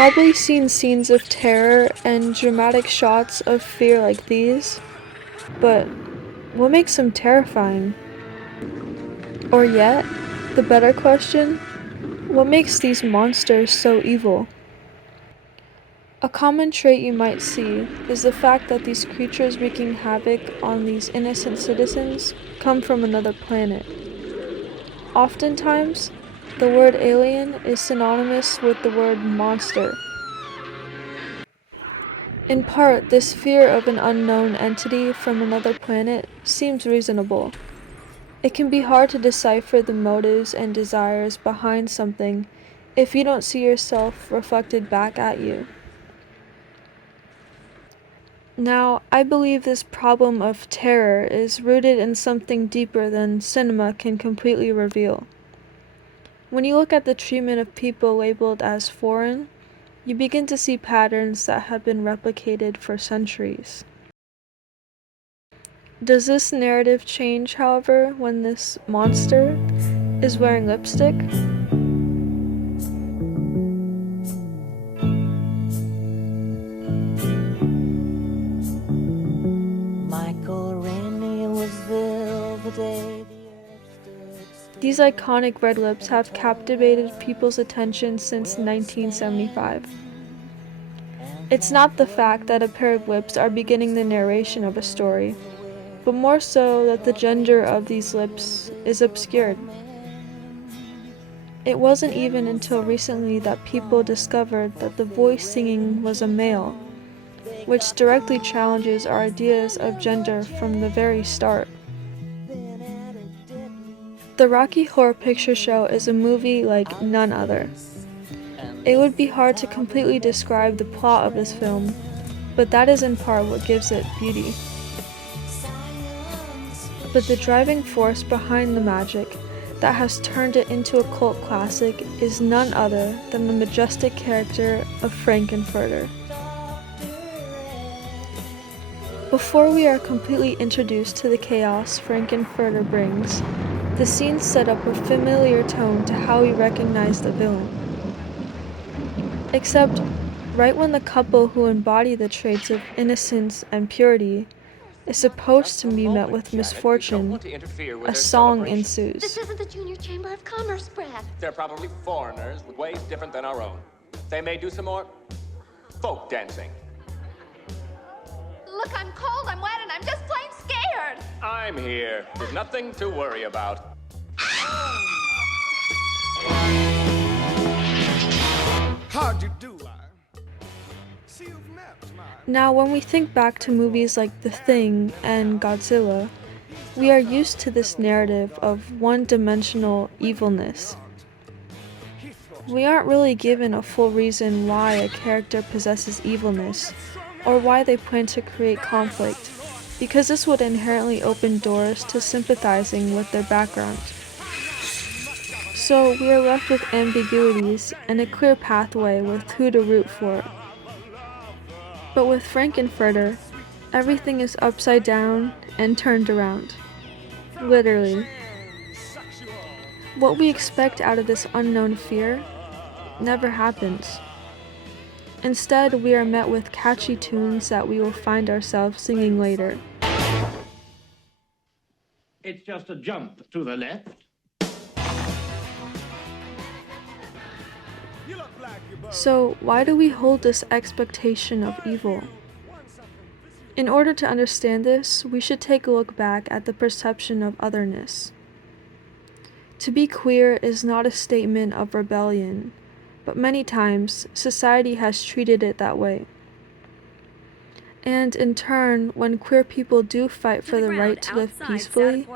probably seen scenes of terror and dramatic shots of fear like these, but what makes them terrifying? Or yet, the better question, what makes these monsters so evil? A common trait you might see is the fact that these creatures wreaking havoc on these innocent citizens come from another planet. Oftentimes, the word alien is synonymous with the word monster. In part, this fear of an unknown entity from another planet seems reasonable. It can be hard to decipher the motives and desires behind something if you don't see yourself reflected back at you. Now, I believe this problem of terror is rooted in something deeper than cinema can completely reveal. When you look at the treatment of people labeled as foreign, you begin to see patterns that have been replicated for centuries. Does this narrative change, however, when this monster is wearing lipstick? Michael Rennie was there the day the earth stood still. These iconic red lips have captivated people's attention since 1975. It's not the fact that a pair of lips are beginning the narration of a story, but more so that the gender of these lips is obscured. It wasn't even until recently that people discovered that the voice singing was a male, which directly challenges our ideas of gender from the very start. The Rocky Horror Picture Show is a movie like none other. It would be hard to completely describe the plot of this film, but that is in part what gives it beauty. But the driving force behind the magic that has turned it into a cult classic is none other than the majestic character of Frank-N-Furter. Before we are completely introduced to the chaos Frank-N-Furter brings, the scenes set up a familiar tone to how we recognize the villain. Except, right when the couple who embody the traits of innocence and purity is supposed to be met with misfortune, a song This ensues. isn't the Junior Chamber of Commerce, Brad. They're probably foreigners with ways different than our own. They may do some more folk dancing. Look, I'm cold, I'm wet, and I'm just plain scared. I'm here. There's nothing to worry about. How'd you do, See, you've met my... Now, when we think back to movies like The Thing and Godzilla, we are used to this narrative of one-dimensional evilness. We aren't really given a full reason why a character possesses evilness, or why they plan to create conflict, because this would inherently open doors to sympathizing with their background. So we are left with ambiguities and a clear pathway with who to root for. But with Frank-N-Furter, everything is upside down and turned around. Literally. What we expect out of this unknown fear never happens. Instead, we are met with catchy tunes that we will find ourselves singing later. It's just a jump to the left. You look like you're both... So, why do we hold this expectation of evil? In order to understand this, we should take a look back at the perception of otherness. To be queer is not a statement of rebellion, but many times society has treated it that way. And in turn, when queer people do fight for the right to live peacefully,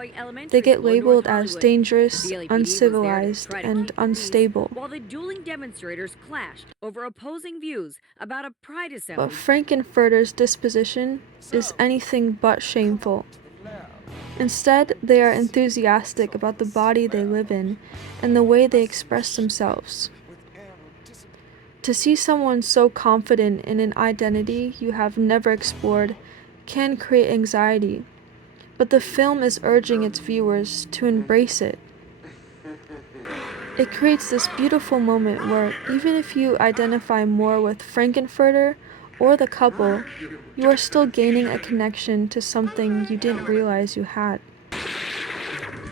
they get labeled as dangerous, uncivilized, and unstable. While the dueling demonstrators clashed over opposing views about a pride But assembly. Frank-N-Furter's disposition is anything but shameful. Instead, they are enthusiastic about the body they live in and the way they express themselves. To see someone so confident in an identity you have never explored can create anxiety, but the film is urging its viewers to embrace it. It creates this beautiful moment where even if you identify more with Frankenfurter or the couple, you are still gaining a connection to something you didn't realize you had.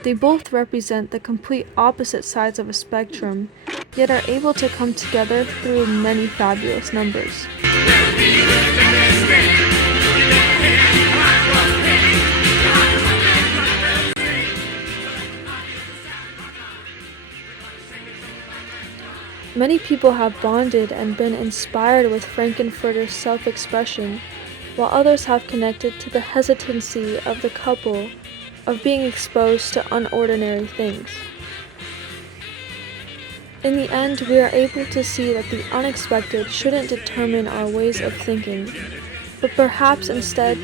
They both represent the complete opposite sides of a spectrum, yet are able to come together through many fabulous numbers. Many people have bonded and been inspired with Frankenfurter's self-expression, while others have connected to the hesitancy of the couple of being exposed to unordinary things. In the end, we are able to see that the unexpected shouldn't determine our ways of thinking, but perhaps instead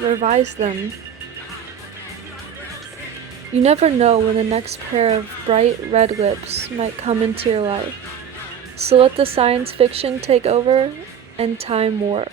revise them. You never know when the next pair of bright red lips might come into your life, so let the science fiction take over and time warp.